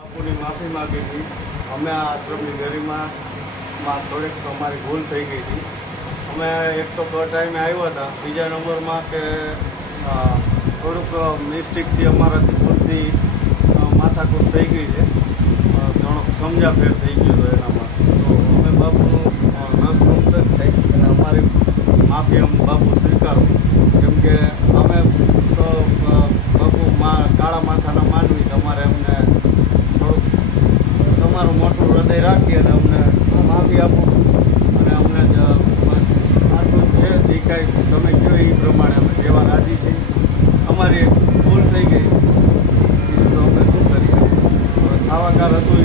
બાપુની માફી માગી હતી. અમે આ આશ્રમની ગરિમામાં થોડીક અમારી ભૂલ થઈ ગઈ હતી. અમે એક તો ટાઈમે આવ્યા હતા, બીજા નંબરમાં કે થોડુંક મિસ્ટેકથી અમારાથી ભૂલથી માથાકૂટ થઈ ગઈ છે. ઘણો સમજાફેર થઈ ગયો હતો એનામાં. તો અમે બાપુનું નતમસ્તક થઈ અને અમારી માફી અમે બાપુ સ્વીકારો. કેમ કે અમે તો બાપુ કાળા માથાના માનવી, તમારે અમને થોડુંક તમારું મોટું હૃદય રાખી અને અમને માફી આપો. અને અમને બસ આટલું જ છે. જે કાંઈ તમે કહો એ પ્રમાણે અમે કહેવા રાજી છીએ. અમારી ભૂલ થઈ ગઈ તો અમે શું કરીએ? ખાવાકાર હતું